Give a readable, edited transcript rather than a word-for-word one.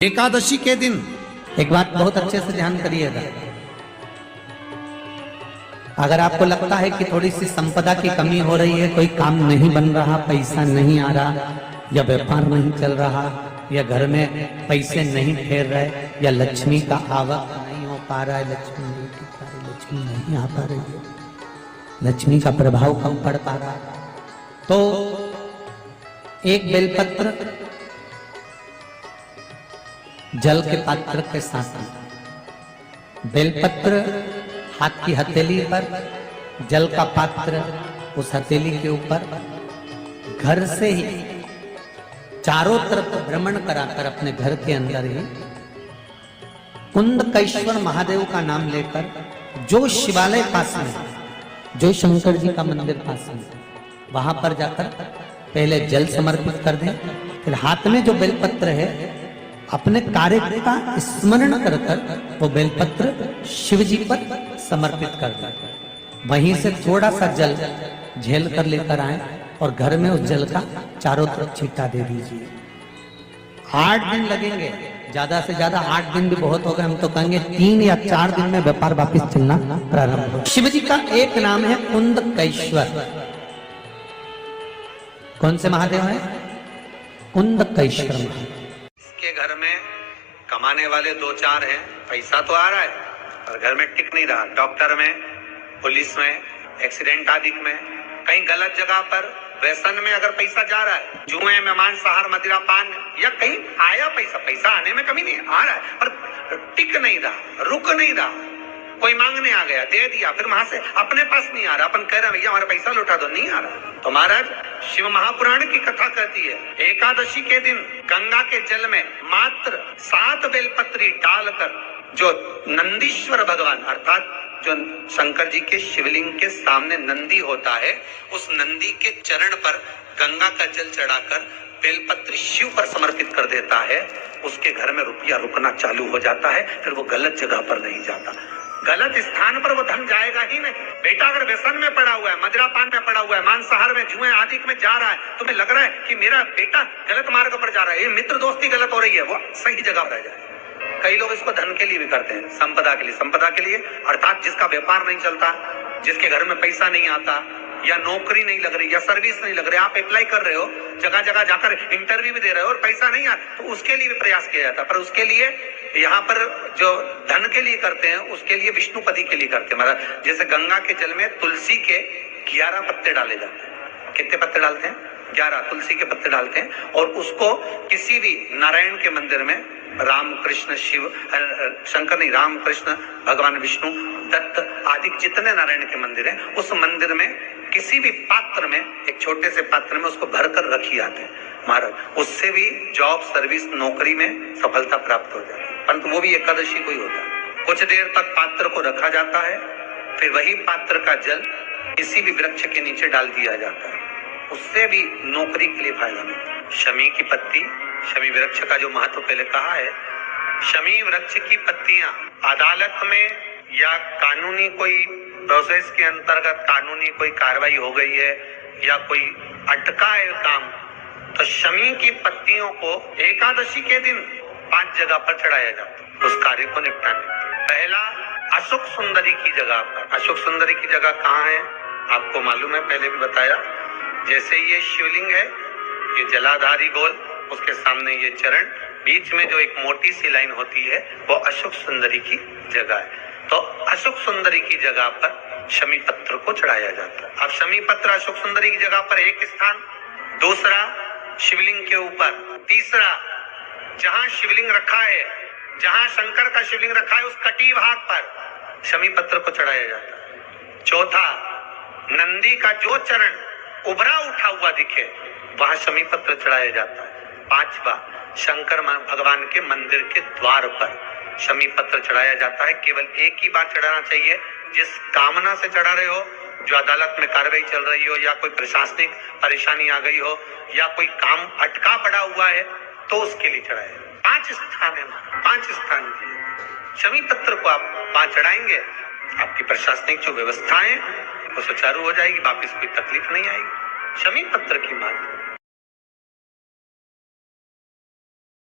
एकादशी के दिन एक बात बहुत अच्छे से ध्यान करिएगा। अगर आपको लगता है कि थोड़ी सी संपदा की कमी हो रही है, कोई काम नहीं बन रहा, पैसा नहीं आ रहा, या व्यापार नहीं चल रहा, या घर में पैसे नहीं फेर रहे, या लक्ष्मी का आवक नहीं हो पा रहा है, लक्ष्मी नहीं टिक पा रही, लक्ष्मी नहीं आ पा रही है, लक्ष्मी का प्रभाव कम पड़ पा रहा, तो एक बेलपत्र जल के पात्र के साथ में बेलपत्र हाथ की हथेली पर, जल का पात्र उस हथेली के ऊपर, घर से ही चारों तरफ भ्रमण कराकर अपने घर के अंदर ही कुंदकेश्वर महादेव का नाम लेकर, जो शिवालय पास में, जो शंकर जी का मंदिर पास में, वहां पर जाकर पहले जल समर्पित कर दें, फिर हाथ में जो बेलपत्र है अपने कार्य का स्मरण कर कर वो बेलपत्र शिव जी पर समर्पित कर दें। वहीं से थोड़ा सा जल झेल कर लेकर आए और घर में उस जल का चारों तरफ छींटा दे दीजिए। 8 दिन लगेंगे, ज्यादा से ज्यादा 8 दिन भी बहुत हो गए, हम तो कहेंगे 3 या 4 दिन में व्यापार वापिस चलना प्रारंभ हो। शिव जी का एक नाम है कुंदकेश्वर। कौन से महादेव है? कुंदकेश्वर महादेव। के घर में कमाने वाले 2-4 हैं, पैसा तो आ रहा है पर घर में टिक नहीं रहा। डॉक्टर में, पुलिस में, एक्सीडेंट आदि में, कहीं गलत जगह पर, व्यसन में अगर पैसा जा रहा है, जुए में, मांसाहार, मदिरा पान, या कहीं आया पैसा आने में कमी नहीं, आ रहा है पर टिक नहीं रहा, रुक नहीं रहा। कोई मांगने आ गया, दे दिया, फिर वहां से अपने पास नहीं आ रहा, अपन कह रहे हैं भैया हमारा पैसा लौटा दो, नहीं आ रहा। तो महाराज शिव महापुराण की कथा कहती है, एकादशी के दिन गंगा के जल में मात्र 7 बेलपत्री डालकर, जो नंदीश्वर भगवान अर्थात जो शंकर जी के शिवलिंग के सामने नंदी होता है, उस नंदी के चरण पर गंगा का जल चढ़ाकर बेलपत्री शिव पर समर्पित कर देता है, उसके घर में रुपया रुकना चालू हो जाता है, फिर वो गलत जगह पर नहीं जाता, गलत स्थान पर वो धन जाएगा ही नहीं। बेटा अगर व्यसन में पड़ा हुआ है, मदिरा पान में पड़ा हुआ है, मांसाहार में, जुए आदि में जा रहा है, तुम्हें लग रहा है कि मेरा बेटा गलत मार्ग पर जा रहा है, ये मित्र दोस्ती गलत हो रही है, वो सही जगह पर जाए। कई लोग इसको धन के लिए भी करते हैं, संपदा के लिए अर्थात जिसका व्यापार नहीं चलता, जिसके घर में पैसा नहीं आता, या नौकरी नहीं लग रही, या सर्विस नहीं लग रही, आप अप्लाई कर रहे हो, जगह जगह जाकर इंटरव्यू भी दे रहे हो और पैसा नहीं आता, तो उसके लिए भी प्रयास किया जाता है। पर उसके लिए यहाँ पर जो धन के लिए करते हैं, उसके लिए विष्णुपदी के लिए करते हैं। मतलब जैसे गंगा के जल में तुलसी के 11 पत्ते डाले जाते हैं। कितने पत्ते डालते हैं? 11 तुलसी के पत्ते डालते हैं, और उसको किसी भी नारायण के मंदिर में, राम कृष्ण शिव शंकर नहीं, राम कृष्ण भगवान विष्णु दत्त आदि जितने नारायण के मंदिर हैं, उस मंदिर में किसी भी पात्र में, एक छोटे से पात्र में उसको भरकर रखी आते हैं महाराज। उससे भी जॉब, सर्विस, नौकरी में सफलता प्राप्त हो जाती है, परंतु वो भी एकादशी को ही होता है। कुछ देर तक पात्र को रखा जाता है, फिर वही पात्र का जल किसी भी वृक्ष के नीचे डाल दिया जाता है, उससे भी नौकरी के लिए फायदा मिलता है। शमी की पत्ती, शमी वृक्ष का जो महत्व पहले कहा है, शमी वृक्ष की पत्तियां अदालत में या कानूनी कोई प्रोसेस के अंतर्गत कानूनी कोई कार्रवाई हो गई है, या कोई अटका है काम, तो शमी की पत्तियों को एकादशी के दिन 5 जगह पर चढ़ाया जाता है उस कार्य को निपटाने। पहला अशोक सुंदरी की जगह पर। अशोक सुंदरी की जगह कहाँ है आपको मालूम है, पहले भी बताया। जैसे ये शिवलिंग है, ये जलाधारी गोल, उसके सामने ये चरण, बीच में जो एक मोटी सी लाइन होती है, वो अशोक सुंदरी की जगह है। तो अशोक सुंदरी की जगह पर शमी पत्र को चढ़ाया जाता है। अब शमी पत्र अशोक सुंदरी की जगह पर एक स्थान, दूसरा शिवलिंग के ऊपर, तीसरा जहां शिवलिंग रखा है, जहां शंकर का शिवलिंग रखा है, उस कटी भाग पर शमी पत्र को चढ़ाया जाता है। चौथा, नंदी का जो चरण उभरा उठा हुआ दिखे, वहां शमी पत्र चढ़ाया जाता है। पांचवा, शंकर भगवान के मंदिर के द्वार पर शमी पत्र चढ़ाया जाता है। केवल एक ही बार चढ़ाना चाहिए, जिस कामना से चढ़ा रहे हो, जो अदालत में कार्रवाई चल रही हो, या कोई प्रशासनिक परेशानी आ गई हो, या कोई काम अटका पड़ा हुआ है, तो उसके लिए चढ़ाए। 5 स्थान है, 5 स्थान की शमी पत्र को आप 5 चढ़ाएंगे, आपकी प्रशासनिक जो व्यवस्थाएं वो सुचारू हो जाएगी, वापिस कोई तकलीफ नहीं आएगी। शमी पत्र की बात